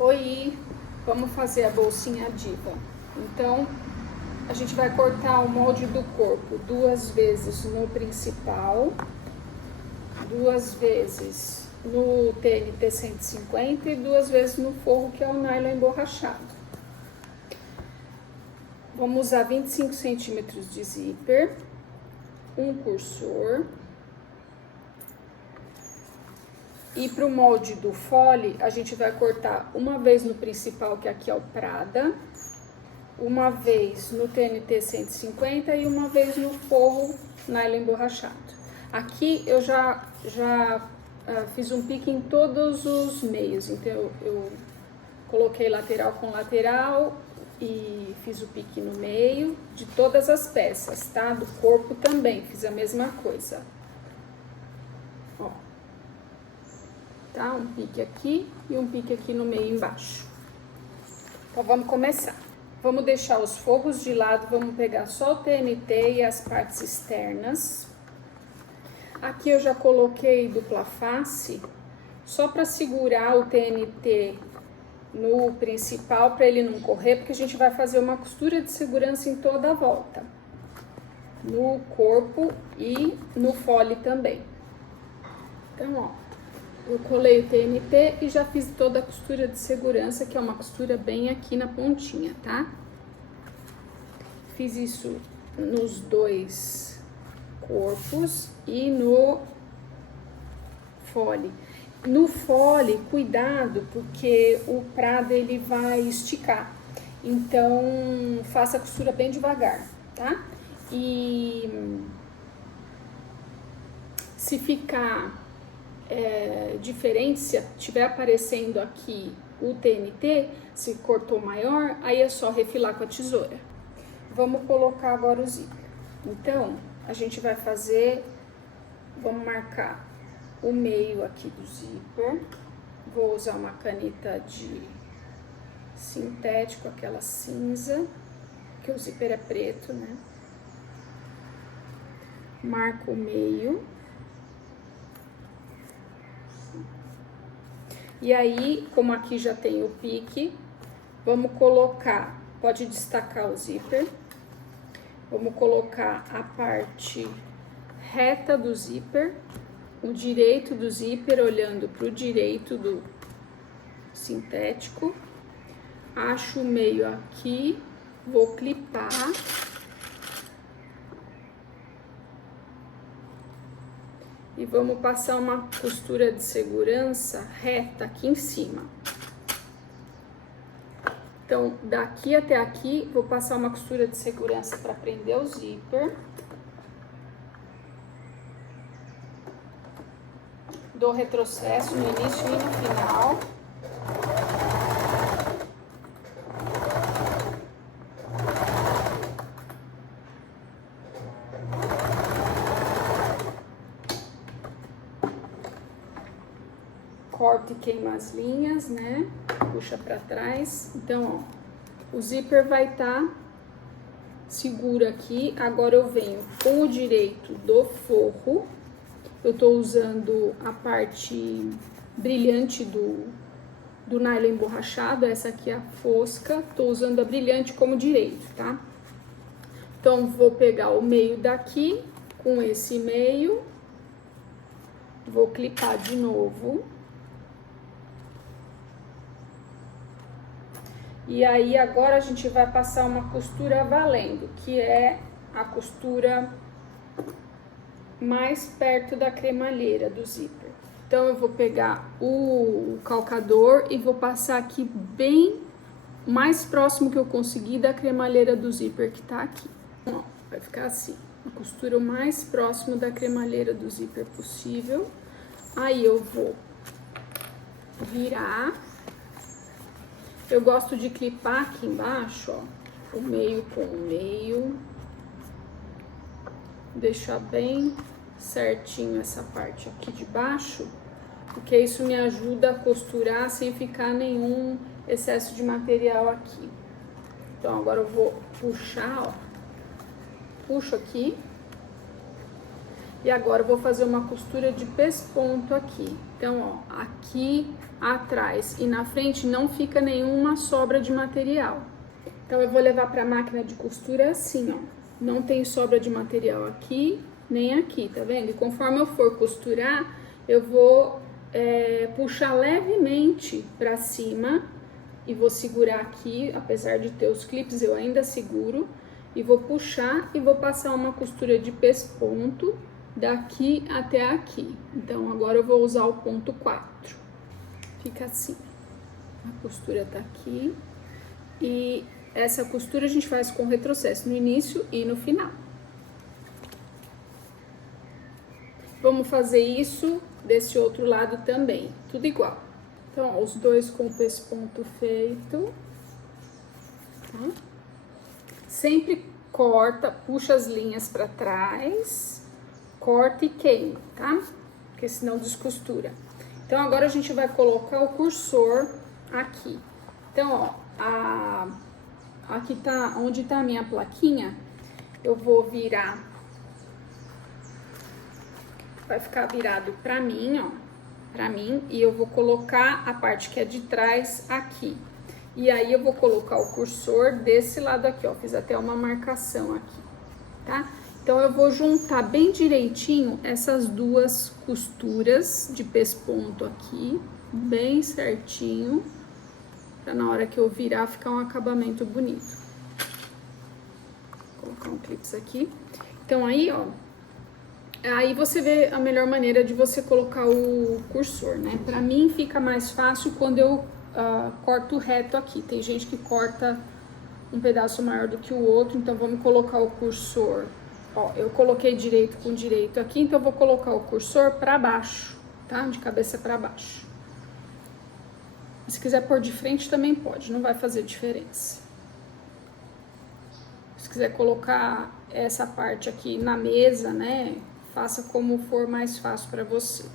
Oi, vamos fazer a bolsinha diva. Então, a gente vai cortar o molde do corpo 2 vezes no principal, 2 vezes no TNT 150 e 2 vezes no forro, que é o nylon emborrachado. Vamos usar 25 centímetros de zíper, um cursor. E para o molde do fole, a gente vai cortar uma vez no principal, que aqui é o Prada, uma vez no TNT 150 e uma vez no forro nylon emborrachado. Aqui eu já fiz um pique em todos os meios, então eu coloquei lateral com lateral e fiz o pique no meio de todas as peças, tá? Do corpo também fiz a mesma coisa. Ó. Tá? Um pique aqui e um pique aqui no meio embaixo. Então vamos começar. Vamos deixar os forros de lado, vamos pegar só o TNT e as partes externas. Aqui eu já coloquei dupla face, só para segurar o TNT no principal, para ele não correr, porque a gente vai fazer uma costura de segurança em toda a volta. No corpo e no fole também. Então, ó. Eu colei o TNT e já fiz toda a costura de segurança, que é uma costura bem aqui na pontinha, tá? Fiz isso nos dois corpos e no fole. No fole, cuidado, porque o Prada ele vai esticar. Então, faça a costura bem devagar, tá? E se ficar diferente, se tiver aparecendo aqui o TNT, se cortou maior, aí é só refilar com a tesoura. Vamos colocar agora o zíper. Então, a gente vai fazer, vamos marcar o meio aqui do zíper. Vou usar uma caneta de sintético, aquela cinza, que o zíper é preto, né? Marco o meio. E aí, como aqui já tem o pique, vamos colocar, pode destacar o zíper, vamos colocar a parte reta do zíper, o direito do zíper olhando para o direito do sintético, acho o meio aqui, vou clipar. E vamos passar uma costura de segurança reta aqui em cima. Então, daqui até aqui, vou passar uma costura de segurança para prender o zíper. Dou retrocesso no início e no final. Corta e queima as linhas, né? Puxa para trás. Então, ó, o zíper vai estar seguro aqui. Agora eu venho com o direito do forro. Eu tô usando a parte brilhante do nylon emborrachado. Essa aqui é a fosca. Tô usando a brilhante como direito, tá? Então, vou pegar o meio daqui com esse meio. Vou clipar de novo. E aí, agora a gente vai passar uma costura valendo, que é a costura mais perto da cremalheira do zíper. Então, eu vou pegar o calcador e vou passar aqui bem mais próximo que eu conseguir da cremalheira do zíper que tá aqui. Ó, vai ficar assim, a costura o mais próximo da cremalheira do zíper possível. Aí, eu vou virar. Eu gosto de clipar aqui embaixo, ó, o meio com o meio. Deixar bem certinho essa parte aqui de baixo, porque isso me ajuda a costurar sem ficar nenhum excesso de material aqui. Então, agora eu vou puxar, ó. Puxo aqui. E agora eu vou fazer uma costura de pesponto aqui. Então, ó, aqui atrás e na frente não fica nenhuma sobra de material. Então, eu vou levar para a máquina de costura assim, ó. Não tem sobra de material aqui, nem aqui, tá vendo? E conforme eu for costurar, eu vou puxar levemente para cima e vou segurar aqui, apesar de ter os clipes, eu ainda seguro. E vou puxar e vou passar uma costura de pesponto daqui até aqui. Então, agora eu vou usar o ponto 4. Fica assim. A costura tá aqui. E essa costura a gente faz com retrocesso no início e no final. Vamos fazer isso desse outro lado também. Tudo igual. Então, ó, os dois com o pesponto feito. Tá? Sempre corta, puxa as linhas para trás, corta e queima, tá? Porque senão descostura. Então, agora a gente vai colocar o cursor aqui. Então, ó, aqui tá, onde tá a minha plaquinha, eu vou virar, vai ficar virado pra mim, ó, pra mim, e eu vou colocar a parte que é de trás aqui. E aí eu vou colocar o cursor desse lado aqui, ó, fiz até uma marcação aqui, tá? Então eu vou juntar bem direitinho essas duas costuras de pesponto aqui, bem certinho, pra na hora que eu virar ficar um acabamento bonito. Vou colocar um clips aqui. Então aí, ó, aí você vê a melhor maneira de você colocar o cursor, né? Pra mim fica mais fácil quando eu corto reto aqui. Tem gente que corta um pedaço maior do que o outro, então vamos colocar o cursor. Ó, eu coloquei direito com direito aqui, então eu vou colocar o cursor pra baixo, tá? De cabeça pra baixo. Se quiser pôr de frente também pode, não vai fazer diferença. Se quiser colocar essa parte aqui na mesa, né? Faça como for mais fácil pra você.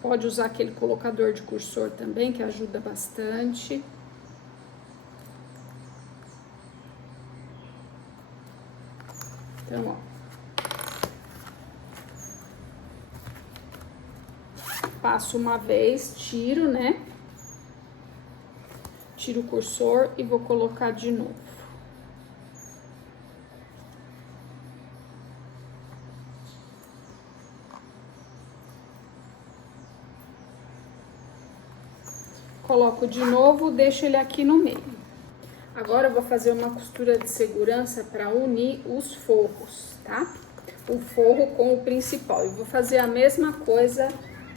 Pode usar aquele colocador de cursor também, que ajuda bastante. Então, ó. Passo uma vez, tiro, né? Tiro o cursor e vou colocar de novo. Coloco de novo, deixo ele aqui no meio. Agora eu vou fazer uma costura de segurança para unir os forros, tá? O forro com o principal. Eu vou fazer a mesma coisa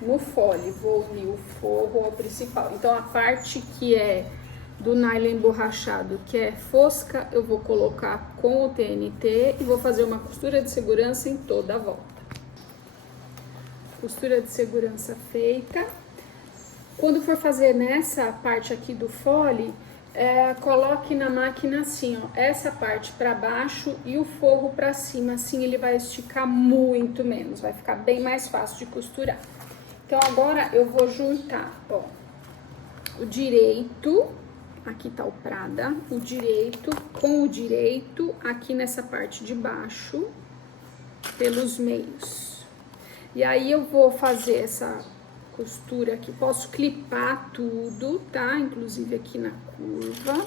no fole, vou unir o forro ao principal. Então, a parte que é do nylon emborrachado, que é fosca, eu vou colocar com o TNT e vou fazer uma costura de segurança em toda a volta. Costura de segurança feita. Quando for fazer nessa parte aqui do fole, coloque na máquina assim, ó, essa parte para baixo e o forro para cima, assim ele vai esticar muito menos, vai ficar bem mais fácil de costurar. Então agora eu vou juntar, ó, o direito, aqui tá o Prada, o direito com o direito aqui nessa parte de baixo, pelos meios. E aí eu vou fazer essa costura aqui, posso clipar tudo, tá? Inclusive aqui na curva.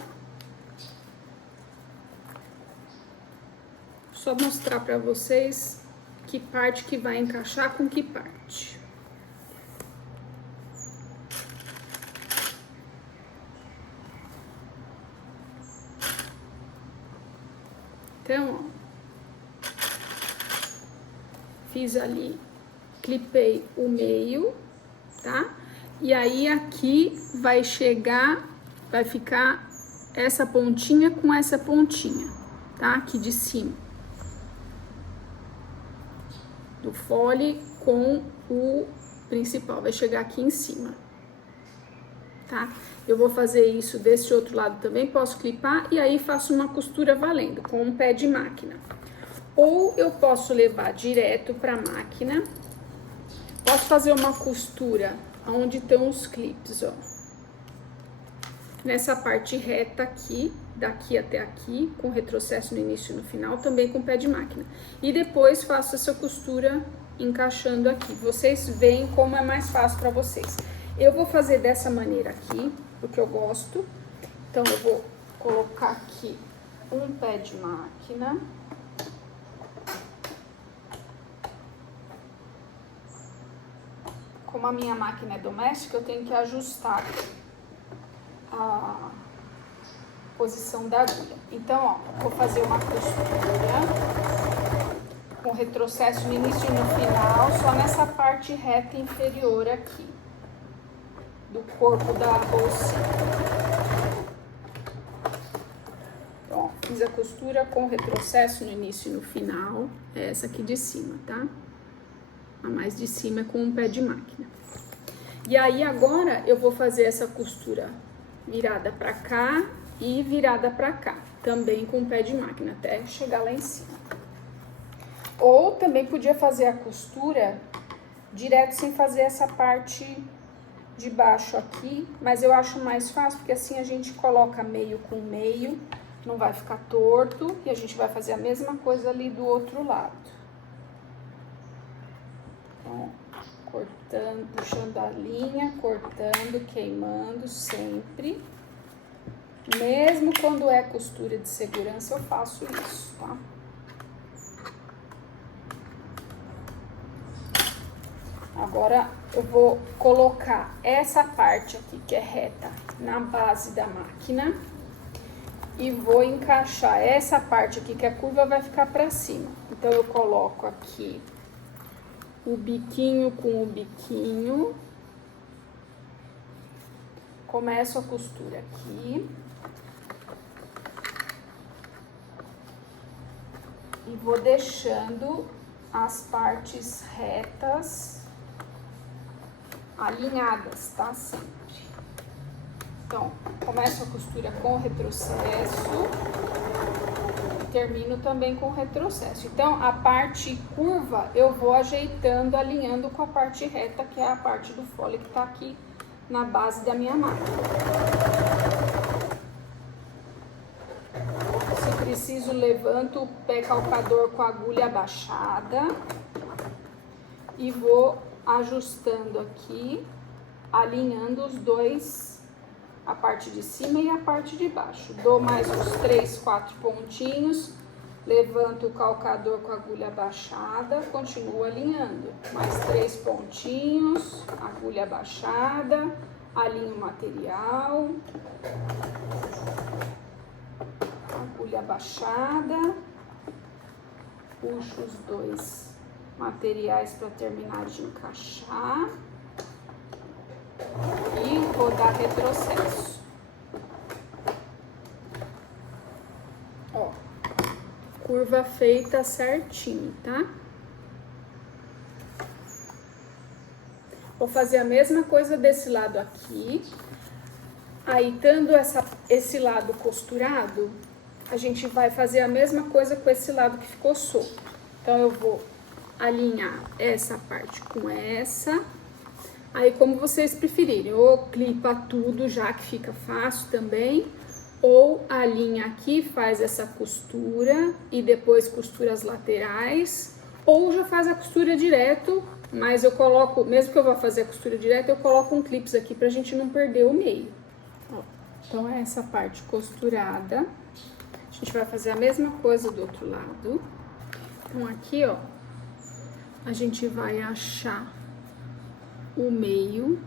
Só mostrar pra vocês que parte que vai encaixar com que parte. Então, ó, fiz ali, clipei o meio, tá? E aí aqui vai chegar, vai ficar essa pontinha com essa pontinha, tá? Aqui de cima. Do fole com o principal, vai chegar aqui em cima, tá? Eu vou fazer isso desse outro lado também, posso clipar e aí faço uma costura valendo, com um pé de máquina. Ou eu posso levar direto pra máquina, posso fazer uma costura onde estão os clipes, ó. Nessa parte reta aqui, daqui até aqui, com retrocesso no início e no final, também com pé de máquina. E depois faço essa costura encaixando aqui. Vocês veem como é mais fácil para vocês. Eu vou fazer dessa maneira aqui, porque eu gosto. Então, eu vou colocar aqui um pé de máquina. Como a minha máquina é doméstica, eu tenho que ajustar a posição da agulha. Então, ó, vou fazer uma costura com retrocesso no início e no final, só nessa parte reta inferior aqui do corpo da bolsinha. Então, ó, fiz a costura com retrocesso no início e no final, é essa aqui de cima, tá? A mais de cima é com um pé de máquina. E aí agora eu vou fazer essa costura virada pra cá e virada pra cá, também com o pé de máquina, até chegar lá em cima. Ou também podia fazer a costura direto sem fazer essa parte de baixo aqui, mas eu acho mais fácil porque assim a gente coloca meio com meio, não vai ficar torto e a gente vai fazer a mesma coisa ali do outro lado. Então, cortando, puxando a linha, cortando, queimando sempre. Mesmo quando é costura de segurança, eu faço isso, tá? Agora, eu vou colocar essa parte aqui, que é reta, na base da máquina. E vou encaixar essa parte aqui, que a curva vai ficar pra cima. Então, eu coloco aqui o biquinho com o biquinho. Começo a costura aqui. E vou deixando as partes retas alinhadas, tá? Sempre. Então, começo a costura com retrocesso e termino também com retrocesso. Então, a parte curva eu vou ajeitando, alinhando com a parte reta, que é a parte do fole que tá aqui na base da minha máquina. Se preciso, levanto o pé calcador com a agulha abaixada e vou ajustando aqui, alinhando os dois, a parte de cima e a parte de baixo. Dou mais uns 3, 4 pontinhos, levanto o calcador com a agulha abaixada, continuo alinhando. Mais 3 pontinhos, agulha abaixada, alinho o material. Agulha abaixada, puxo os dois materiais para terminar de encaixar e vou dar retrocesso. Ó, curva feita certinho, tá? Vou fazer a mesma coisa desse lado aqui. Aí, estando esse lado costurado, a gente vai fazer a mesma coisa com esse lado que ficou solto. Então, eu vou alinhar essa parte com essa. Aí, como vocês preferirem, ou clipa tudo já que fica fácil também, ou alinha aqui, faz essa costura e depois costura as laterais, ou já faz a costura direto, mas eu coloco, mesmo que eu vá fazer a costura direto, eu coloco um clips aqui pra gente não perder o meio. Ó, então, é essa parte costurada. A gente vai fazer a mesma coisa do outro lado. Então, aqui, ó, a gente vai achar o meio.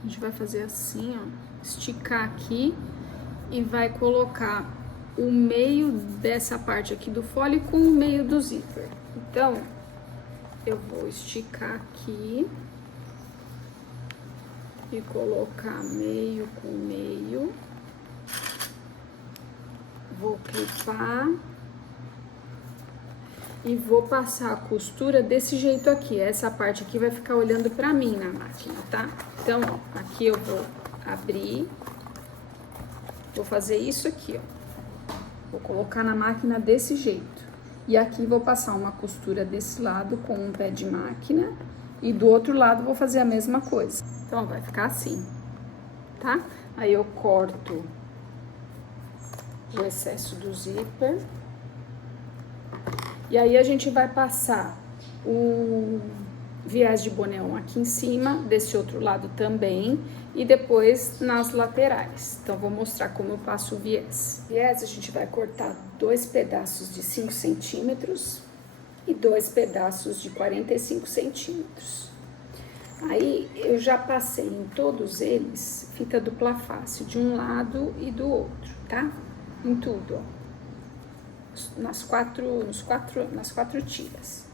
A gente vai fazer assim, ó, esticar aqui e vai colocar o meio dessa parte aqui do fole com o meio do zíper. Então, eu vou esticar aqui e colocar meio com meio. Vou clipar e vou passar a costura desse jeito aqui. Essa parte aqui vai ficar olhando pra mim na máquina, tá? Então, ó, aqui eu vou abrir, vou fazer isso aqui, ó. Vou colocar na máquina desse jeito. E aqui vou passar uma costura desse lado com um pé de máquina e do outro lado vou fazer a mesma coisa. Então, vai ficar assim, tá? Aí eu corto o excesso do zíper. E aí a gente vai passar viés de boneon aqui em cima, desse outro lado também, e depois nas laterais. Então, vou mostrar como eu passo o viés. Viés, a gente vai cortar 2 pedaços de 5 centímetros e 2 pedaços de 45 centímetros. Aí, eu já passei em todos eles fita dupla face, de um lado e do outro, tá? Em tudo, ó. Nas quatro tiras.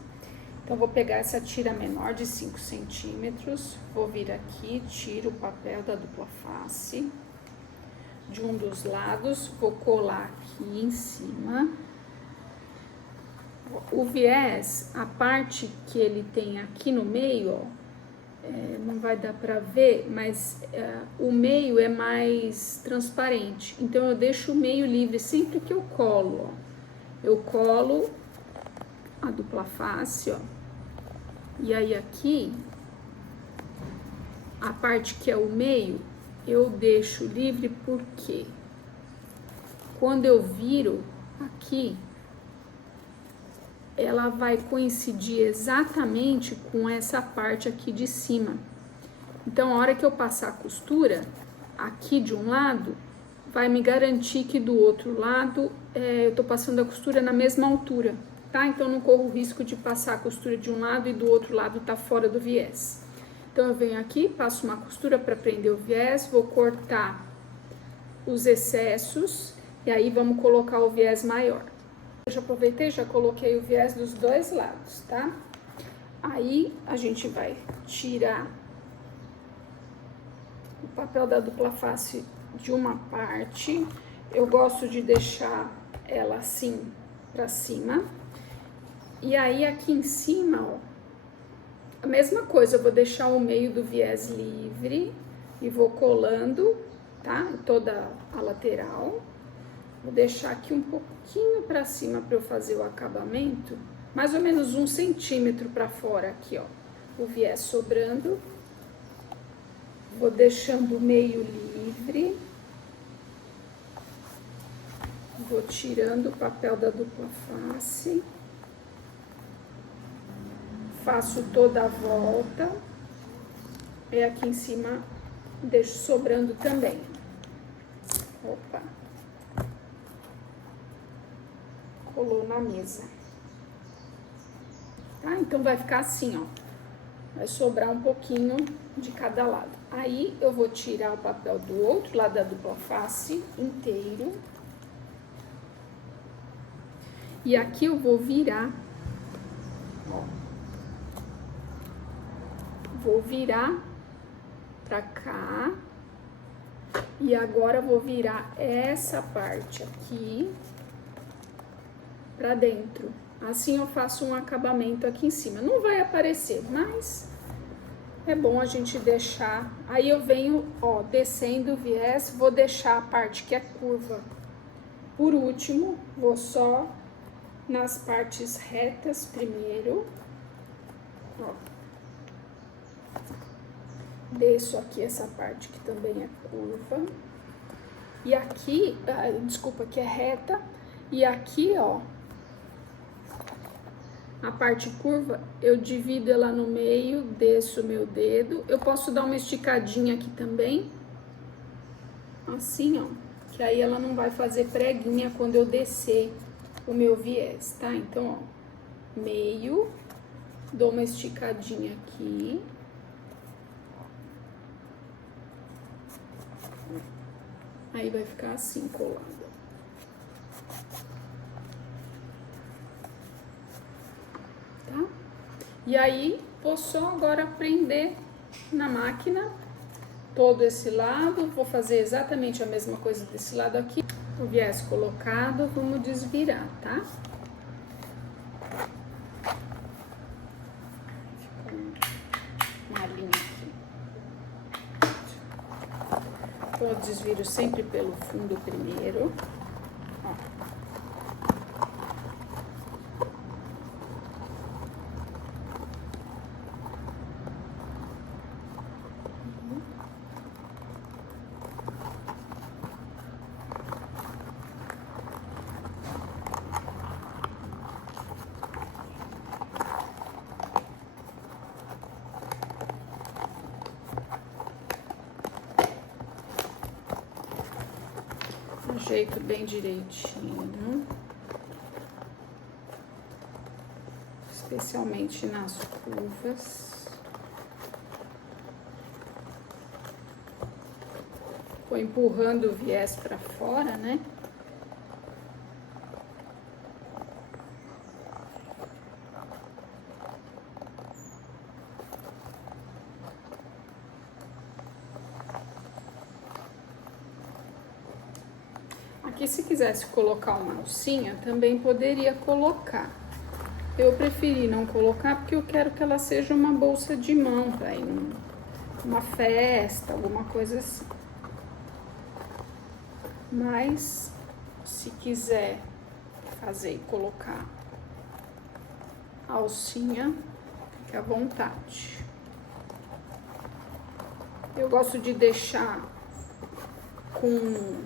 Então, vou pegar essa tira menor de 5 centímetros, vou vir aqui, tiro o papel da dupla face de um dos lados, vou colar aqui em cima. O viés, a parte que ele tem aqui no meio, ó, não vai dar pra ver, mas o meio é mais transparente. Então, eu deixo o meio livre sempre que eu colo, ó. Eu colo a dupla face, ó. E aí aqui, a parte que é o meio, eu deixo livre porque quando eu viro aqui, ela vai coincidir exatamente com essa parte aqui de cima. Então, a hora que eu passar a costura, aqui de um lado, vai me garantir que do outro lado, eu tô passando a costura na mesma altura. Tá? Então, não corro o risco de passar a costura de um lado e do outro lado tá fora do viés. Então, eu venho aqui, passo uma costura para prender o viés, vou cortar os excessos e aí vamos colocar o viés maior. Eu já aproveitei, já coloquei o viés dos dois lados, tá? Aí, a gente vai tirar o papel da dupla face de uma parte. Eu gosto de deixar ela assim pra cima. E aí, aqui em cima, ó, a mesma coisa, eu vou deixar o meio do viés livre e vou colando, tá? Toda a lateral. Vou deixar aqui um pouquinho pra cima pra eu fazer o acabamento, mais ou menos 1 centímetro pra fora aqui, ó, o viés sobrando. Vou deixando o meio livre. Vou tirando o papel da dupla face. Faço toda a volta, e aqui em cima deixo sobrando também. Opa! Colou na mesa. Tá? Então, vai ficar assim, ó. Vai sobrar um pouquinho de cada lado. Aí, eu vou tirar o papel do outro lado da dupla face inteiro. E aqui eu vou virar, ó. Vou virar pra cá. E agora, vou virar essa parte aqui pra dentro. Assim, eu faço um acabamento aqui em cima. Não vai aparecer, mas é bom a gente deixar. Aí, eu venho, ó, descendo o viés. Vou deixar a parte que é curva por último. Vou só nas partes retas primeiro, ó. Desço aqui essa parte que também é curva. E aqui, desculpa, que é reta. E aqui, ó, a parte curva, eu divido ela no meio, desço o meu dedo. Eu posso dar uma esticadinha aqui também, assim, ó, que aí ela não vai fazer preguinha quando eu descer o meu viés, tá? Então, ó, meio, dou uma esticadinha aqui. Aí vai ficar assim, colado. Tá? E aí, vou só agora prender na máquina todo esse lado. Vou fazer exatamente a mesma coisa desse lado aqui. O viés colocado, vamos desvirar, tá? Ficou uma linha aqui. Então, eu desviro sempre pelo fundo primeiro. Ó. Ajeito bem direitinho. Especialmente nas curvas. Vou empurrando o viés para fora, né? Aqui, se quisesse colocar uma alcinha, também poderia colocar. Eu preferi não colocar porque eu quero que ela seja uma bolsa de mão para ir numa festa, alguma coisa assim. Mas, se quiser fazer e colocar a alcinha, fique à vontade. Eu gosto de deixar com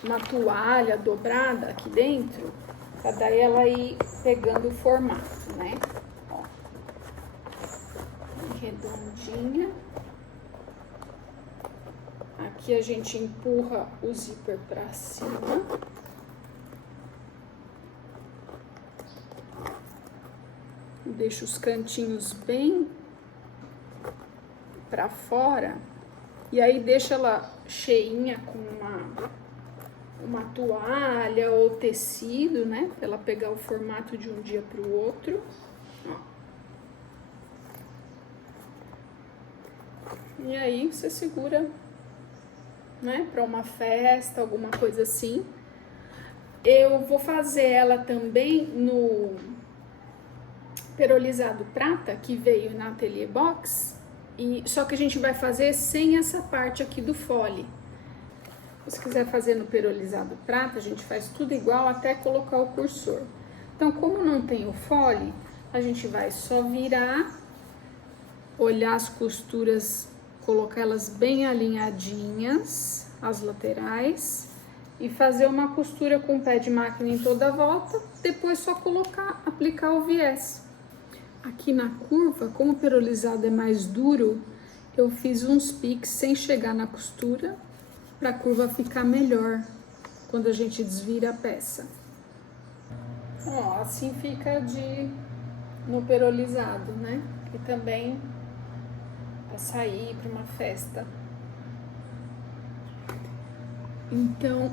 uma toalha dobrada aqui dentro, pra daí ela ir pegando o formato, né? Ó, redondinha. Aqui a gente empurra o zíper pra cima. Deixa os cantinhos bem pra fora. E aí deixa ela cheinha com uma toalha ou tecido, né? Pra ela pegar o formato de um dia pro outro. Ó. E aí você segura, né? Pra uma festa, alguma coisa assim. Eu vou fazer ela também no perolizado prata, que veio na Ateliê Box. Só que a gente vai fazer sem essa parte aqui do fole. Se quiser fazer no perolizado prata, a gente faz tudo igual até colocar o cursor. Então, como não tem o fole, a gente vai só virar, olhar as costuras, colocar elas bem alinhadinhas, as laterais, e fazer uma costura com o pé de máquina em toda a volta, depois só colocar, aplicar o viés. Aqui na curva, como o perolizado é mais duro, eu fiz uns piques sem chegar na costura, para a curva ficar melhor quando a gente desvira a peça. Ó, assim fica no perolizado, né? E também para sair para uma festa. Então,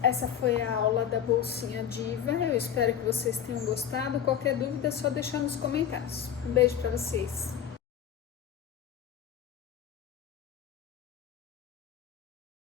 essa foi a aula da bolsinha Diva. Eu espero que vocês tenham gostado. Qualquer dúvida é só deixar nos comentários. Um beijo para vocês.